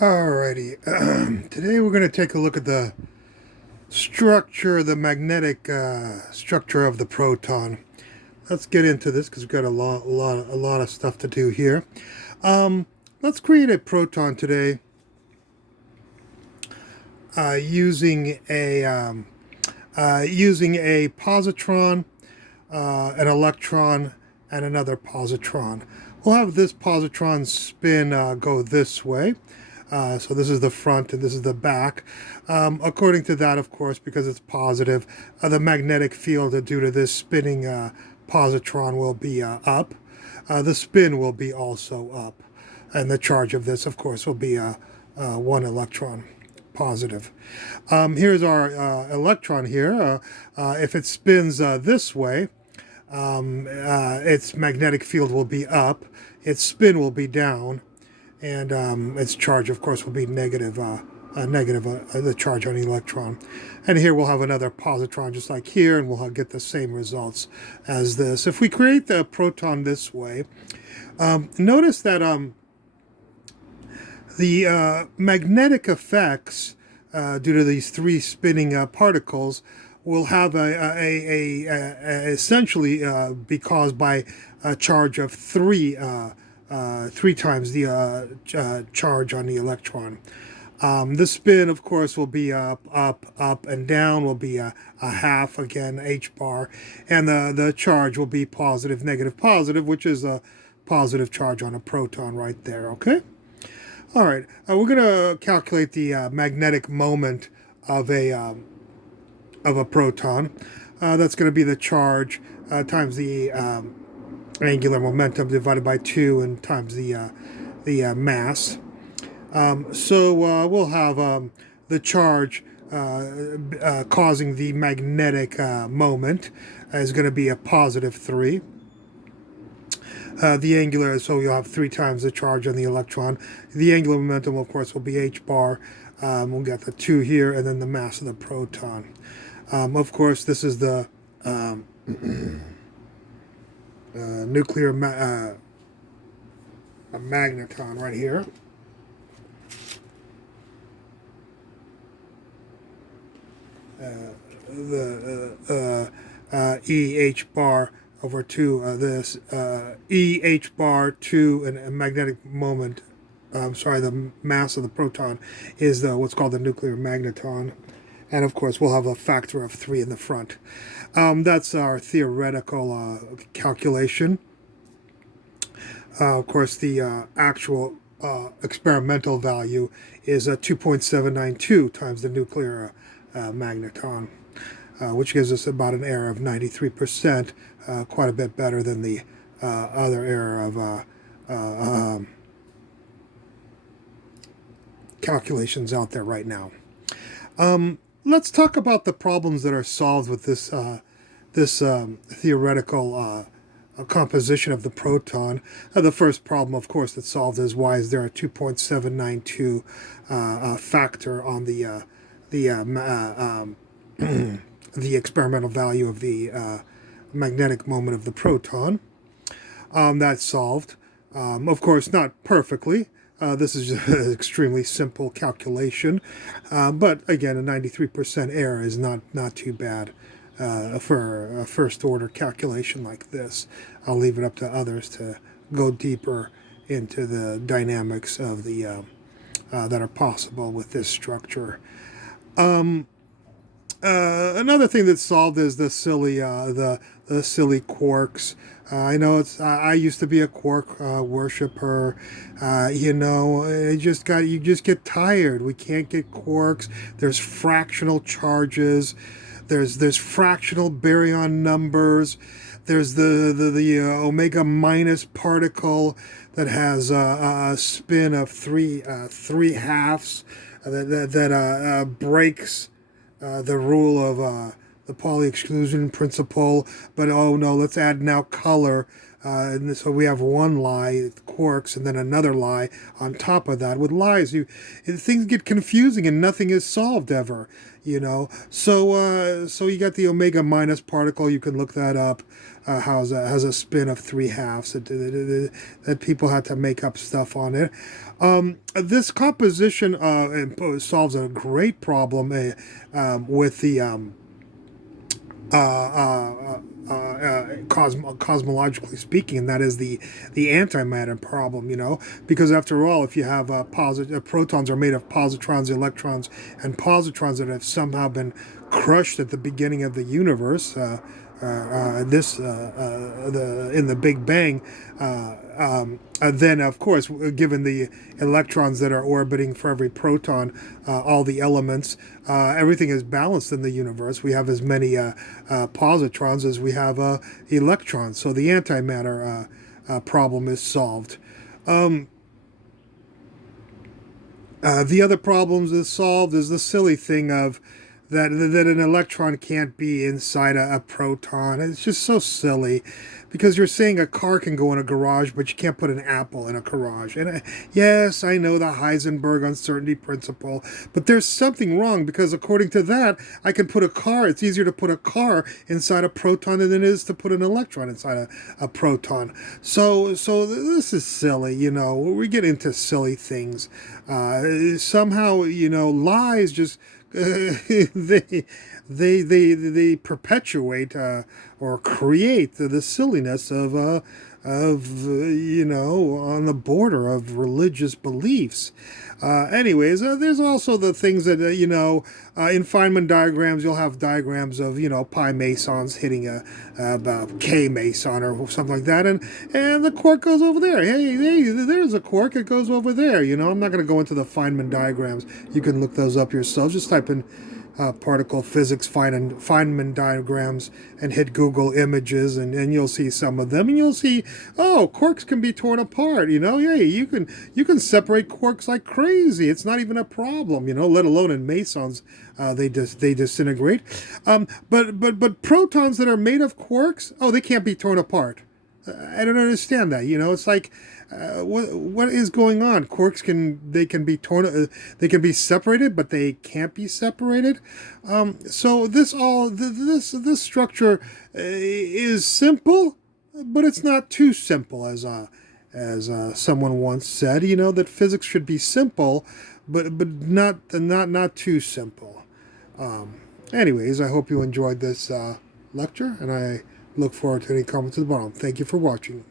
Alrighty, today we're going to take a look at the structure, the magnetic structure of the proton. Let's get into this because we've got a lot of stuff to do here. Let's create a proton today using a positron, an electron, and another positron. We'll have this positron spin go this way. So this is the front and this is the back. According to that, of course, because it's positive, the magnetic field due to this spinning positron will be up. The spin will be also up. And the charge of this, of course, will be one electron positive. Here's our electron here. If it spins this way, its magnetic field will be up, its spin will be down, and its charge, of course, will be negative, the charge on the electron. And here we'll have another positron just like here, and we'll get the same results as this. If we create the proton this way, notice that the magnetic effects due to these three spinning particles will have essentially be caused by a charge of three times the charge on the electron. The spin, of course, will be up, and down will be a half, again, h bar, and the charge will be positive, negative, positive, which is a positive charge on a proton right there, okay? All right, we're going to calculate the magnetic moment of a proton. That's going to be the charge times the angular momentum divided by 2 and times the mass. So we'll have the charge causing the magnetic moment is going to be a positive 3. The angular, so you'll have 3 times the charge on the electron. The angular momentum, of course, will be h bar. We'll get the 2 here, and then the mass of the proton. Of course, this is the nuclear magneton right here. The E h bar over 2, this E h bar 2 and a magnetic moment, the mass of the proton is what's called the nuclear magneton. And of course, we'll have a factor of 3 in the front. That's our theoretical calculation. Of course, the actual experimental value is 2.792 times the nuclear magneton, which gives us about an error of 93%, quite a bit better than the other error of calculations out there right now. Let's talk about the problems that are solved with this theoretical composition of the proton. The first problem, of course, that's solved is why is there a 2.792 factor on the the experimental value of the magnetic moment of the proton. That's solved. Of course, not perfectly. This is just an extremely simple calculation, but again, a 93% error is not too bad for a first order calculation like this. I'll leave it up to others to go deeper into the dynamics of the that are possible with this structure. Another thing that's solved is the silly quarks. I know I used to be a quark worshiper. You just get tired. We can't get quarks. There's fractional charges. There's fractional baryon numbers. There's the omega minus particle that has a spin of three halves that breaks the rule of the Pauli exclusion principle. But oh no, let's add now color. And so we have one lie, quarks, and then another lie on top of that. With lies, things get confusing and nothing is solved ever. So you got the omega minus particle. You can look that up. Has a spin of 3/2 that people had to make up stuff on it. This composition solves a great problem with the cosmologically speaking, and that is the antimatter problem. Because after all, if you have protons are made of positrons, electrons, and positrons that have somehow been crushed at the beginning of the universe. In the Big Bang, then of course, given the electrons that are orbiting for every proton, all the elements, everything is balanced in the universe. We have as many positrons as we have electrons, so the antimatter problem is solved. The other problems is solved is the silly thing of that an electron can't be inside a proton. It's just so silly, because you're saying a car can go in a garage, but you can't put an apple in a garage. And yes, I know the Heisenberg uncertainty principle, but there's something wrong, because according to that, I can put a car. It's easier to put a car inside a proton than it is to put an electron inside a proton. So this is silly. We get into silly things. Somehow, lies just. They perpetuate or create the silliness of on the border of religious beliefs. Anyways, there's also the things that in Feynman diagrams, you'll have diagrams of pi mesons hitting a k meson or something like that, and the quark goes over there. Hey, there's a quark. It goes over there. I'm not going to go into the Feynman diagrams. You can look those up yourselves. Just type in particle physics Feynman diagrams and hit Google Images, and you'll see some of them, and you'll see, quarks can be torn apart. You can separate quarks like crazy. It's not even a problem. Let alone in mesons, they disintegrate. But protons that are made of quarks, they can't be torn apart. I don't understand that. It's like, what is going on? Quarks can be torn, they can be separated, but they can't be separated. So this structure is simple, but it's not too simple, as someone once said. That physics should be simple, but not too simple. Anyways, I hope you enjoyed this lecture, and I look forward to any comments at the bottom. Thank you for watching.